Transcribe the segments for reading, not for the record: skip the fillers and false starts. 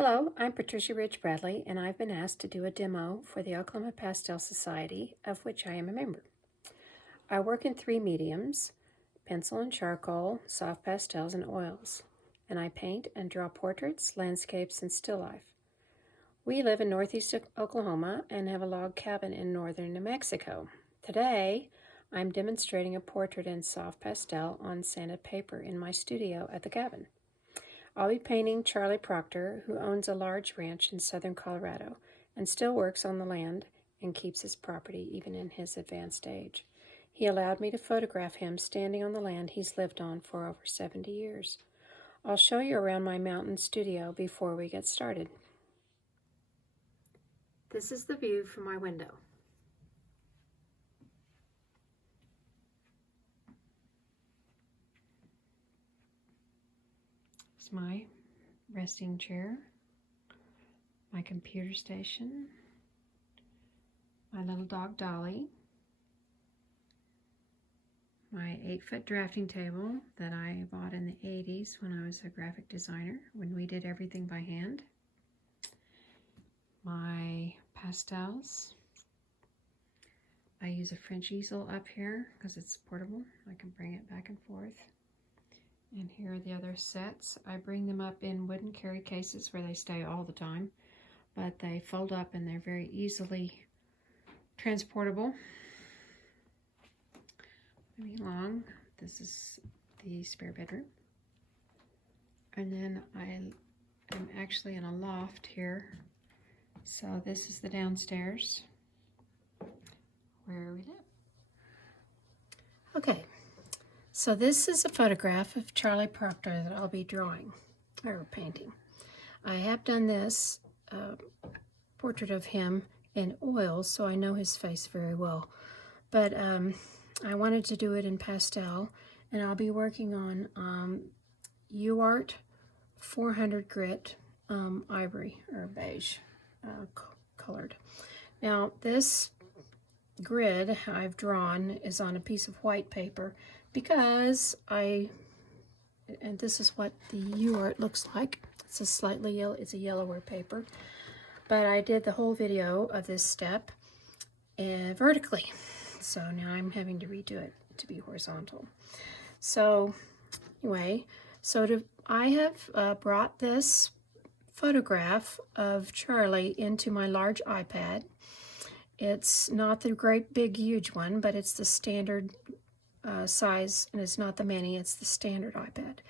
Hello, I'm Patricia Ridge Bradley, and I've been asked to do a demo for the Oklahoma Pastel Society, of which I am a member. I work in 3 mediums: pencil and charcoal, soft pastels, and oils, and I paint and draw portraits, landscapes, and still life. We live in northeast Oklahoma and have a log cabin in northern New Mexico. Today, I'm demonstrating a portrait in soft pastel on sanded paper in my studio at the cabin. I'll be painting Charlie Proctor, who owns a large ranch in southern Colorado and still works on the land and keeps his property even in his advanced age. He allowed me to photograph him standing on the land he's lived on for over 70 years. I'll show you around my mountain studio before we get started. This is the view from my window. It's my resting chair, my computer station, my little dog Dolly, my 8-foot drafting table that I bought in the 80s when I was a graphic designer, when we did everything by hand, my pastels. I use a French easel up here because it's portable. I can bring it back and forth. And here are the other sets. I bring them up in wooden carry cases where they stay all the time, but they fold up and they're very easily transportable. Moving along, this is the spare bedroom. And then I am actually in a loft here. So this is the downstairs where we live. Okay. So this is a photograph of Charlie Proctor that I'll be drawing or painting. I have done this portrait of him in oils, so I know his face very well. But I wanted to do it in pastel, and I'll be working on UArt 400 grit ivory or beige colored. Now this grid I've drawn is on a piece of white paper, because and this is what the UArt looks like. It's a slightly yellow, it's a yellower paper, but I did the whole video of this step vertically, so now I'm having to redo it to be horizontal. So anyway, I have brought this photograph of Charlie into my large iPad. It's not the great big huge one, but it's the standard size, and it's not the mini, it's the standard iPad.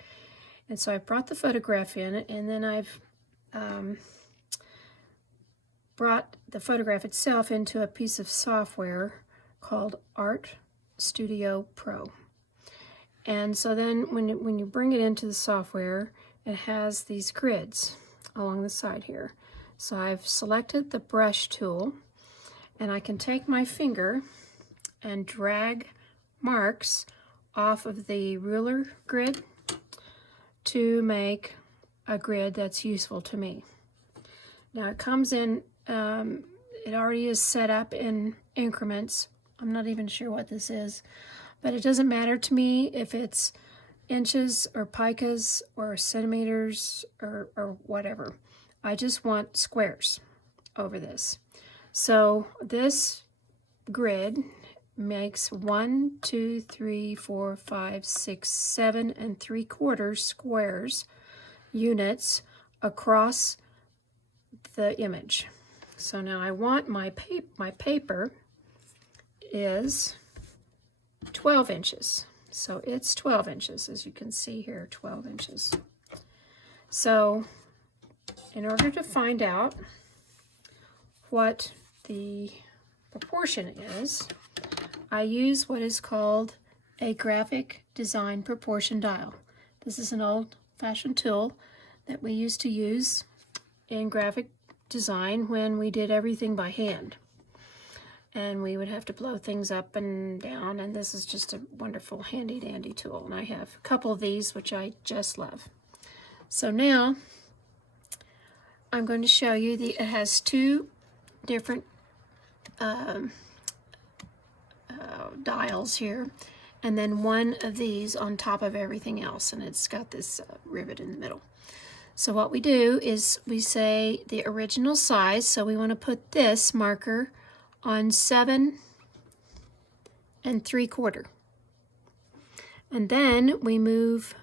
And so I brought the photograph in, and then I've brought the photograph itself into a piece of software called Art Studio Pro. And so then when you bring it into the software, it has these grids along the side here. So I've selected the brush tool, and I can take my finger and drag marks off of the ruler grid to make a grid that's useful to me. Now it comes in, it already is set up in increments. I'm not even sure what this is, but it doesn't matter to me if it's inches or picas or centimeters or whatever. I just want squares over this. So this grid makes 1, 2, 3, 4, 5, 6, 7 3/4 squares, units across the image. So now I want my paper is 12 inches. So it's 12 inches, as you can see here, 12 inches. So in order to find out what the proportion is, I use what is called a graphic design proportion dial. This is an old-fashioned tool that we used to use in graphic design when we did everything by hand. And we would have to blow things up and down, and this is just a wonderful handy-dandy tool. And I have a couple of these, which I just love. So now I'm going to show you it has 2 different dials here, and then one of these on top of everything else, and it's got this rivet in the middle. So what we do is we say the original size, so we want to put this marker on 7 3/4. And then we move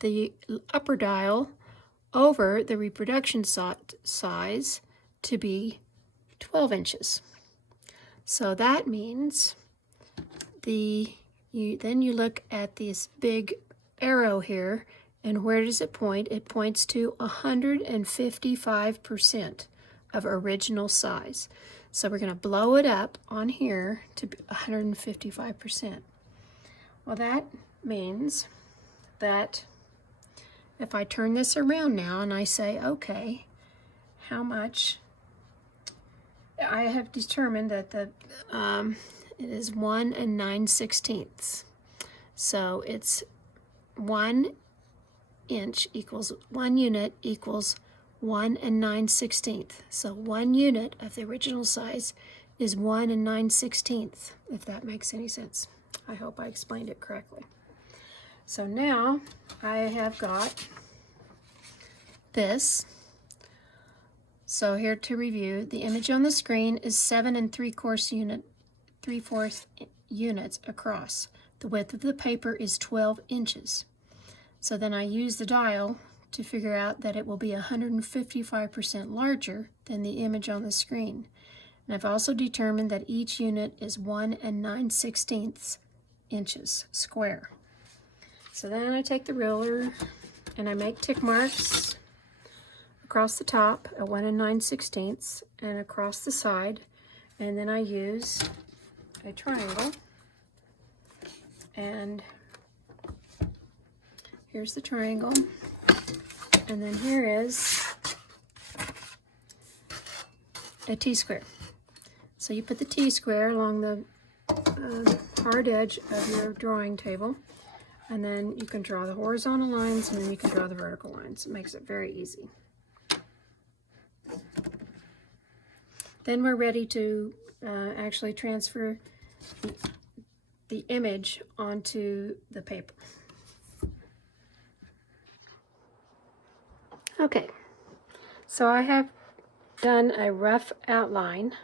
the upper dial over the reproduction size to be 12 inches. So that means then you look at this big arrow here, and where does it point? It points to 155% of original size. So we're going to blow it up on here to 155%. Well, that means that if I turn this around now and I say, okay, how much? I have determined that it is 1 9/16. So it's 1 inch equals 1 unit equals 1 9/16. So 1 unit of the original size is 1 9/16, if that makes any sense. I hope I explained it correctly. So now I have got this. So here to review, the image on the screen is 7 3/4 units across. The width of the paper is 12 inches. So then I use the dial to figure out that it will be 155% larger than the image on the screen. And I've also determined that each unit is 1 9/16 inches square. So then I take the ruler and I make tick marks across the top at 1 9/16 and across the side, and then I use a triangle, and here's the triangle, and then here is a T-square. So you put the T-square along the hard edge of your drawing table, and then you can draw the horizontal lines, and then you can draw the vertical lines. It makes it very easy. Then we're ready to actually transfer the image onto the paper. Okay, so I have done a rough outline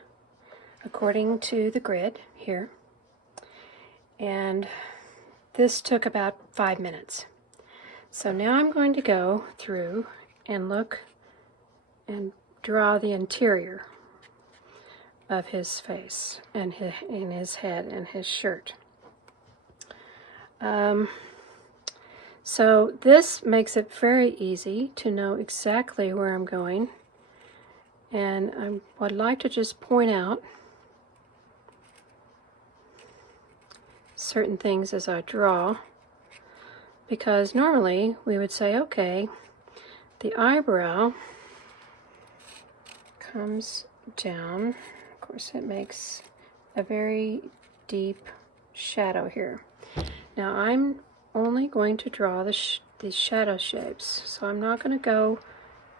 according to the grid here, and this took about 5 minutes. So now I'm going to go through and look and draw the interior of his face and his head and his shirt. So this makes it very easy to know exactly where I'm going, and I would like to just point out certain things as I draw, because normally we would say, okay, the eyebrow comes down. Of course, it makes a very deep shadow here. Now I'm only going to draw the shadow shapes, so I'm not going to go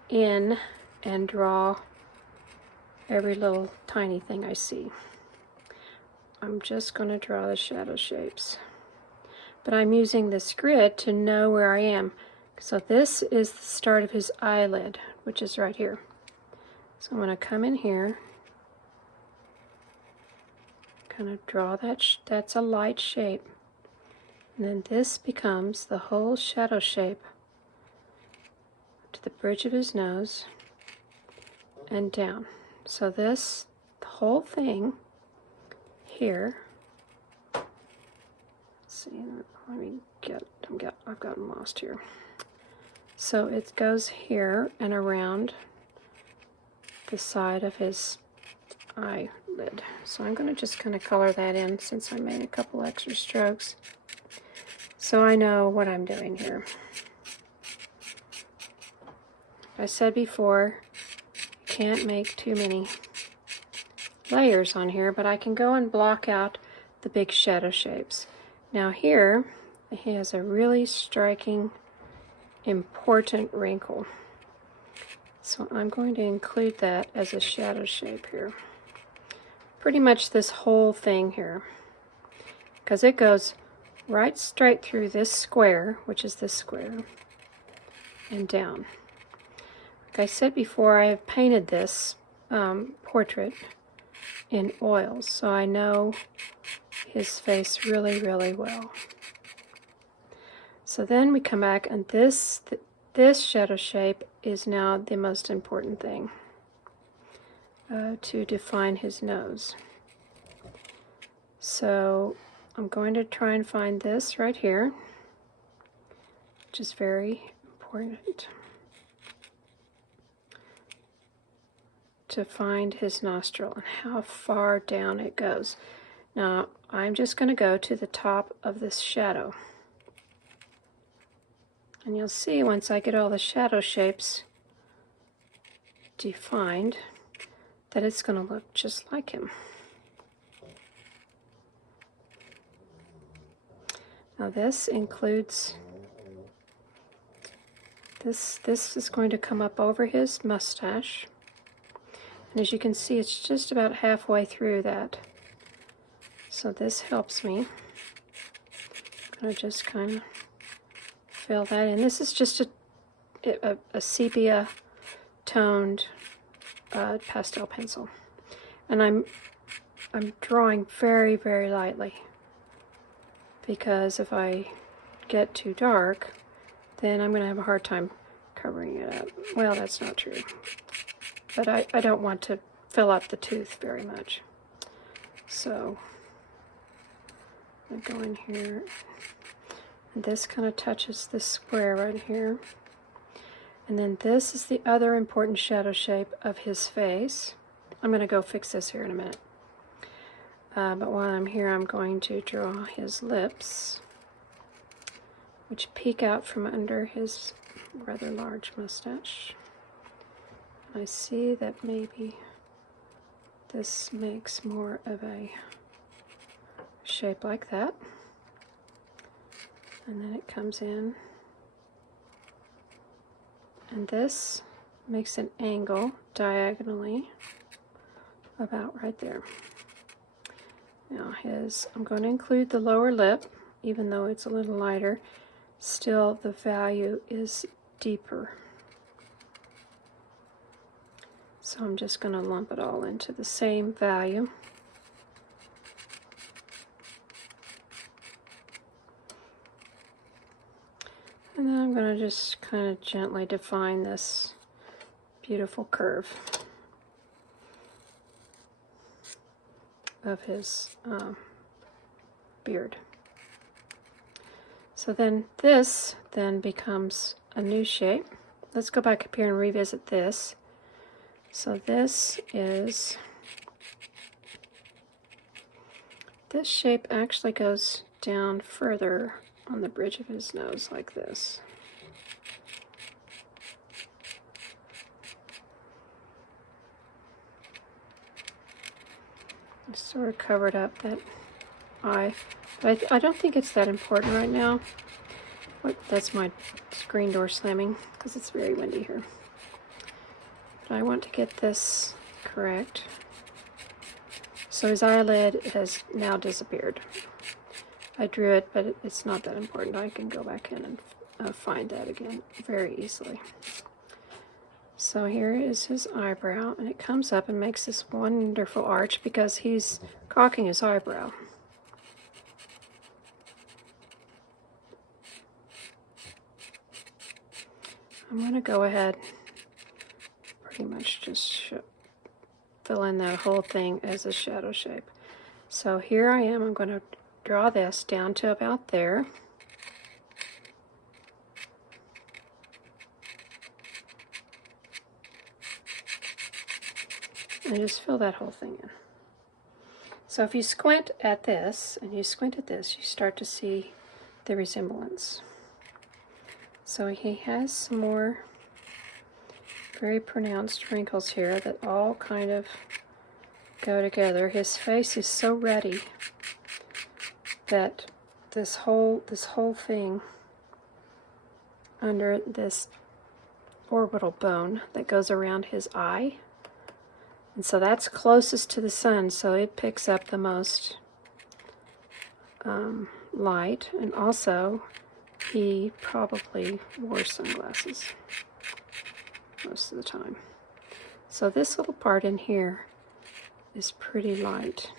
in and draw every little tiny thing I see. I'm just going to draw the shadow shapes. But I'm using this grid to know where I am. So this is the start of his eyelid, which is right here. So I'm going to come in here, kind of draw that, that's a light shape. And then this becomes the whole shadow shape to the bridge of his nose and down. So this, the whole thing here, let's see, let me get, I've gotten lost here. So it goes here and around the side of his eyelid. So I'm going to just kind of color that in since I made a couple extra strokes, so I know what I'm doing here. I said before, can't make too many layers on here, but I can go and block out the big shadow shapes. Now here, he has a really striking, important wrinkle. So I'm going to include that as a shadow shape here. Pretty much this whole thing here, because it goes right straight through this square, which is this square, and down. Like I said before, I have painted this portrait in oils, so I know his face really, really well. So then we come back, and this shadow shape is now the most important thing to define his nose. So I'm going to try and find this right here, which is very important to find his nostril and how far down it goes. Now I'm just going to go to the top of this shadow, and you'll see once I get all the shadow shapes defined that it's going to look just like him. Now this includes this is going to come up over his mustache. And as you can see, it's just about halfway through that. So this helps me. I'm going to just kind of fill that in. This is just a sepia toned pastel pencil. And I'm drawing very, very lightly, because if I get too dark, then I'm going to have a hard time covering it up. Well, that's not true. But I don't want to fill up the tooth very much. So I go in here, and this kind of touches this square right here. And then this is the other important shadow shape of his face. I'm going to go fix this here in a minute. But while I'm here, I'm going to draw his lips, which peek out from under his rather large mustache. I see that maybe this makes more of a shape like that. And then it comes in. And this makes an angle diagonally about right there. Now I'm going to include the lower lip, even though it's a little lighter. Still, the value is deeper. So I'm just going to lump it all into the same value. And then I'm going to just kind of gently define this beautiful curve of his beard. So then this then becomes a new shape. Let's go back up here and revisit this. So this shape actually goes down further on the bridge of his nose like this. I sort of covered up that eye, but I don't think it's that important right now. That's my screen door slamming because it's very windy here. I want to get this correct. So his eyelid has now disappeared. I drew it, but it's not that important. I can go back in and find that again very easily. So here is his eyebrow, and it comes up and makes this wonderful arch because he's cocking his eyebrow. I'm going to go ahead pretty much just fill in that whole thing as a shadow shape. So here I am. I'm going to draw this down to about there. And just fill that whole thing in. So if you squint at this and you squint at this, you start to see the resemblance. So he has some more very pronounced wrinkles here that all kind of go together. His face is so ruddy that this whole thing under this orbital bone that goes around his eye, and so that's closest to the sun, so it picks up the most light. And also he probably wore sunglasses. most of the time. So this little part in here is pretty light.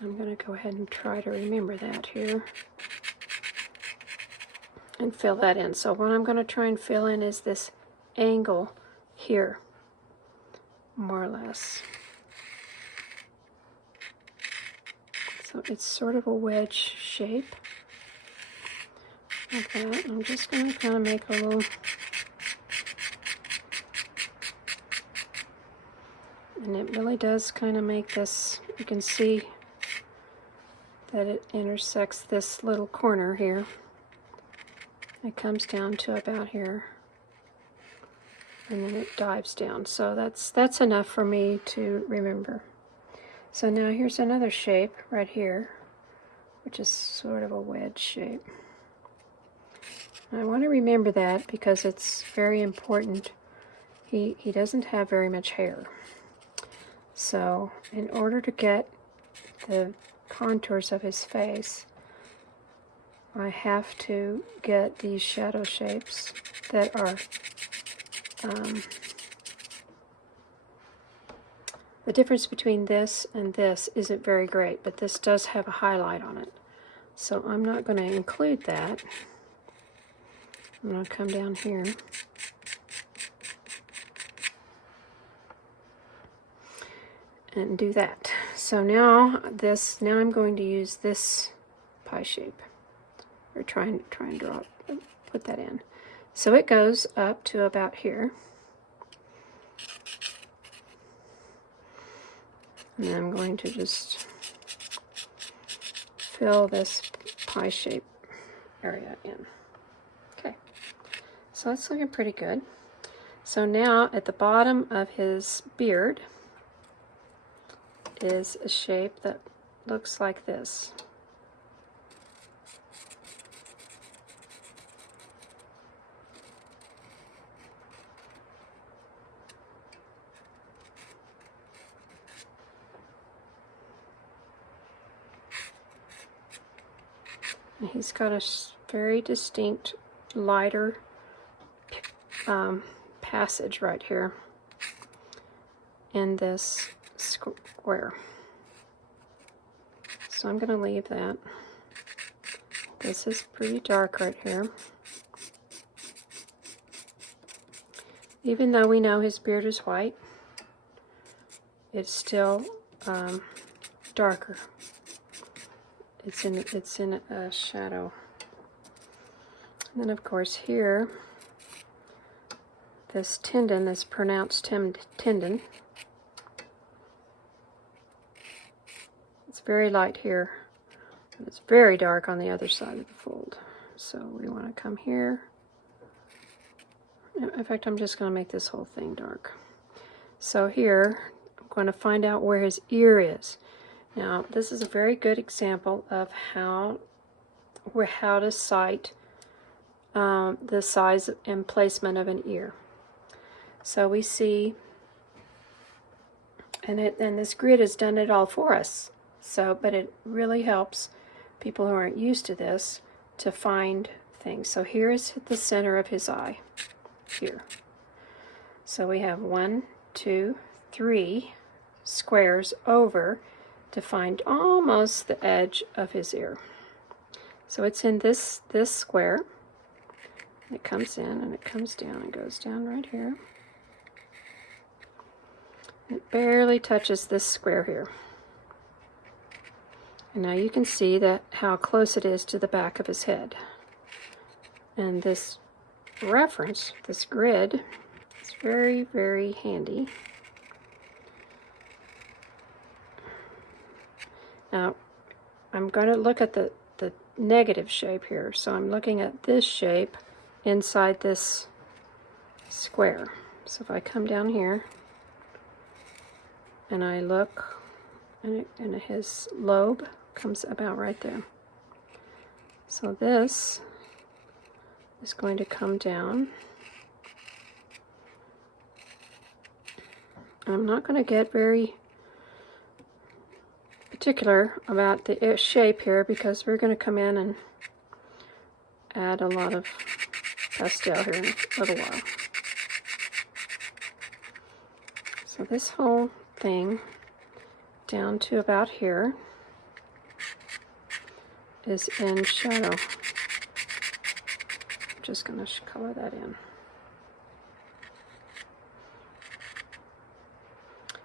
I'm going to go ahead and try to remember that here and fill that in. So what I'm going to try and fill in is this angle here, more or less. So it's sort of a wedge shape like that. I'm just going to kind of make a little, and it really does kind of make this, you can see that it intersects this little corner here. It comes down to about here, and then it dives down. So that's enough for me to remember. So now here's another shape right here, which is sort of a wedge shape. And I want to remember that because it's very important. He doesn't have very much hair. So in order to get the contours of his face, I have to get these shadow shapes that are the difference between this and this isn't very great, but this does have a highlight on it. So I'm not going to include that. I'm going to come down here. And do that. So now I'm going to use this pie shape, or try and draw it, put that in. So it goes up to about here, and then I'm going to just fill this pie shape area in. Okay, so that's looking pretty good. So now at the bottom of his beard is a shape that looks like this. And he's got a very distinct lighter passage right here in this square. So I'm going to leave that. This is pretty dark right here. Even though we know his beard is white, it's still darker. It's in a shadow. And then of course here, this tendon, this pronounced tendon, it's very light here. It's very dark on the other side of the fold. So we want to come here. In fact, I'm just going to make this whole thing dark. So here, I'm going to find out where his ear is. Now, this is a very good example of how to cite the size and placement of an ear. So we see, and this grid has done it all for us. So, but it really helps people who aren't used to this to find things. So here is the center of his eye, here. So we have 1, 2, 3 squares over to find almost the edge of his ear. So it's in this square. It comes in and it comes down and goes down right here. It barely touches this square here. And now you can see that how close it is to the back of his head. And this reference, this grid, is very, very handy. Now, I'm going to look at the negative shape here. So I'm looking at this shape inside this square. So if I come down here and I look, and his lobe comes about right there. So this is going to come down. I'm not going to get very particular about the shape here because we're going to come in and add a lot of pastel here in a little while. this whole thing down to about here is in shadow. I'm just going to color that in.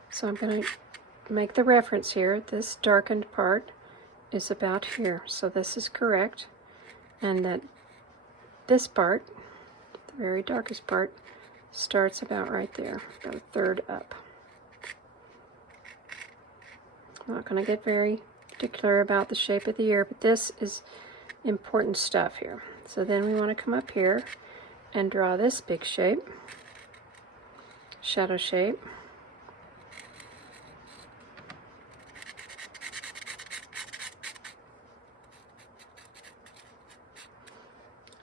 So I'm going to make the reference here. This darkened part is about here, so this is correct, and that this part, the very darkest part, starts about right there, about a third up. I'm not going to get very particular about the shape of the ear, but this is important stuff here. So then we want to come up here and draw this big shape, shadow shape.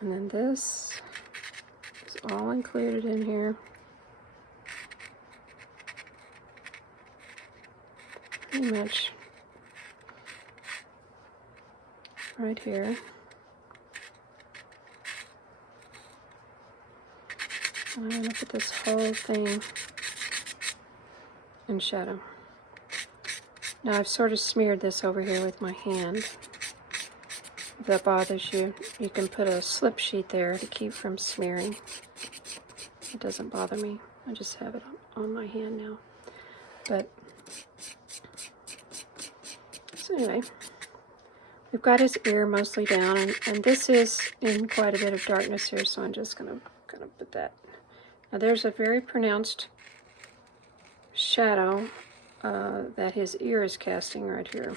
And then this is all included in here. Pretty much right here. And I'm going to put this whole thing in shadow. Now I've sort of smeared this over here with my hand. If that bothers you, you can put a slip sheet there to keep from smearing. It doesn't bother me. I just have it on my hand now. But, so anyway, we've got his ear mostly down, and this is in quite a bit of darkness here, so I'm just going to put that. Now there's a very pronounced shadow that his ear is casting right here.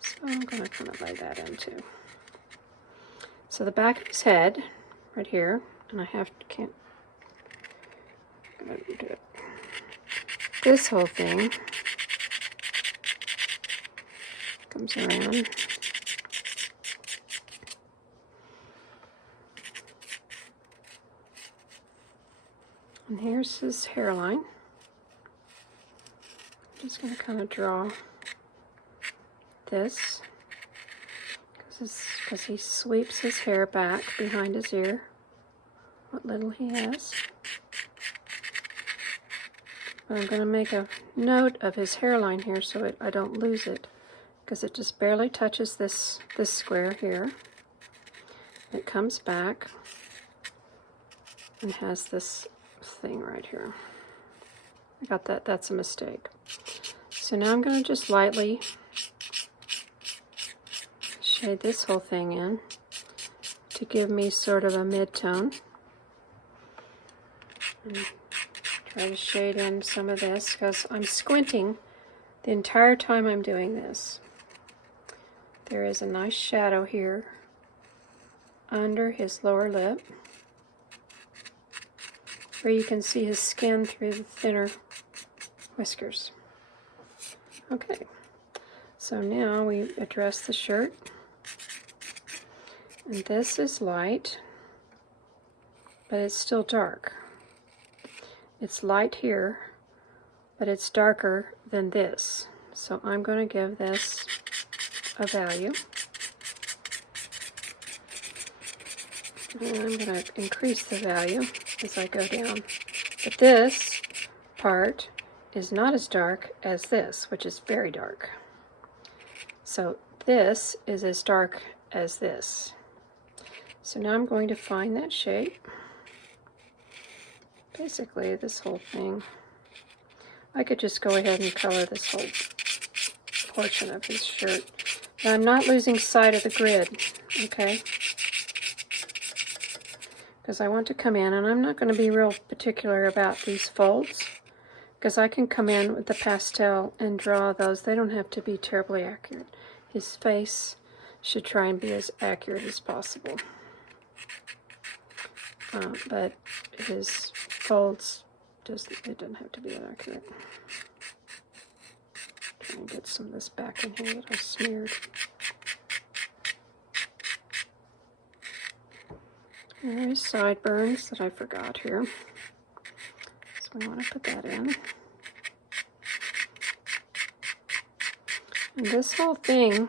So I'm going to kind of lay that in too. So the back of his head, right here, and I can't do it. This whole thing comes around. And here's his hairline. I'm just going to kind of draw this, because he sweeps his hair back behind his ear, what little he has. But I'm going to make a note of his hairline here so I don't lose it, because it just barely touches this square here. It comes back and has this thing right here. I got that. That's a mistake. So now I'm going to just lightly shade this whole thing in to give me sort of a mid-tone. And try to shade in some of this because I'm squinting the entire time I'm doing this. There is a nice shadow here under his lower lip where you can see his skin through the thinner whiskers. Okay, so now we address the shirt. And this is light, but it's still dark. It's light here, but it's darker than this. So I'm going to give this a value. And I'm going to increase the value as I go down. But this part is not as dark as this, which is very dark. So this is as dark as this. So now I'm going to find that shape. Basically, this whole thing. I could just go ahead and color this whole portion of his shirt. Now I'm not losing sight of the grid, okay? Because I want to come in, and I'm not going to be real particular about these folds, because I can come in with the pastel and draw those. They don't have to be terribly accurate. His face should try and be as accurate as possible. But his folds, it doesn't have to be that accurate. Try and get some of this back in here that I smeared. There's sideburns that I forgot here. So we want to put that in. And this whole thing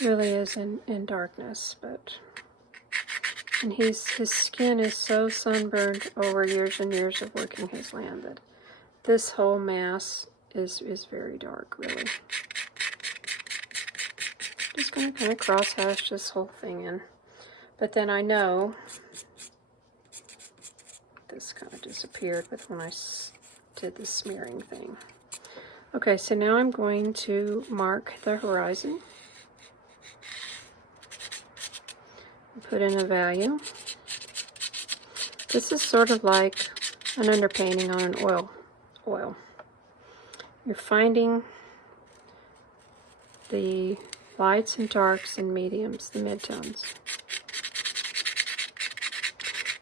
really is in darkness, but And his skin is so sunburned over years and years of working his land that this whole mass is very dark, really. Just going to kind of cross hash this whole thing in. But then I know this kind of disappeared with when I did the smearing thing. Okay, so now I'm going to mark the horizon. Put in a value. This is sort of like an underpainting on an oil. You're finding the lights and darks and mediums, the midtones.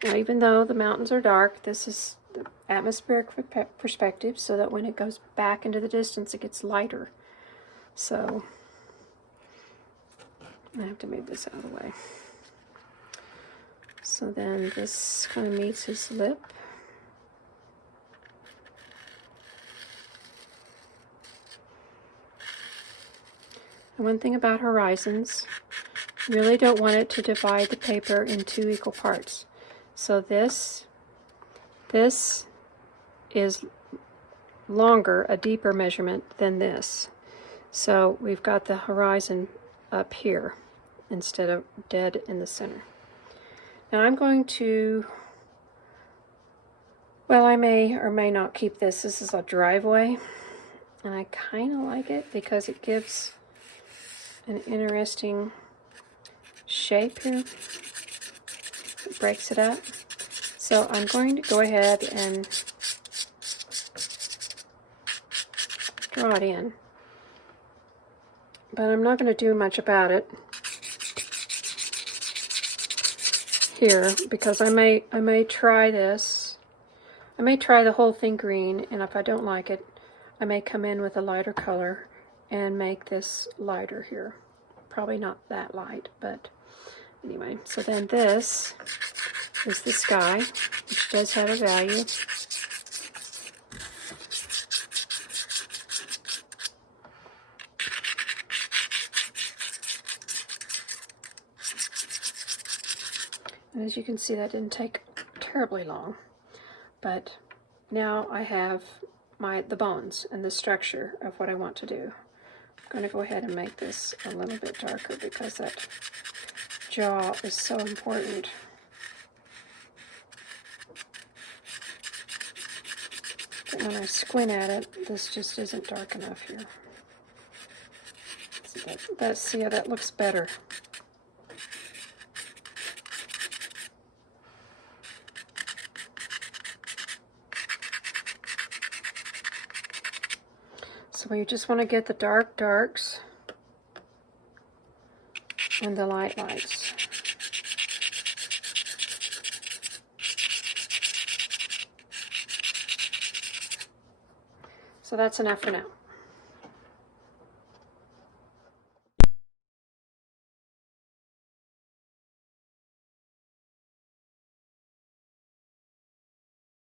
Now, even though the mountains are dark, this is the atmospheric perspective, so that when it goes back into the distance, it gets lighter. So I have to move this out of the way. So then this kind of meets his lip. And one thing about horizons, you really don't want it to divide the paper in 2 equal parts. So this is longer, a deeper measurement than this. So we've got the horizon up here instead of dead in the center. Now I'm going to, well, I may or may not keep this. This is a driveway, and I kind of like it because it gives an interesting shape here. It breaks it up. So I'm going to go ahead and draw it in. But I'm not going to do much about it here because I may try this. I may try the whole thing green, and if I don't like it, I may come in with a lighter color and make this lighter here. Probably not that light, but anyway. So then this is the sky, which does have a value. And as you can see, that didn't take terribly long. But now I have the bones and the structure of what I want to do. I'm going to go ahead and make this a little bit darker because that jaw is so important. But when I squint at it, this just isn't dark enough here. So see how that looks better. So you just want to get the dark darks and the light lights. So that's enough for now.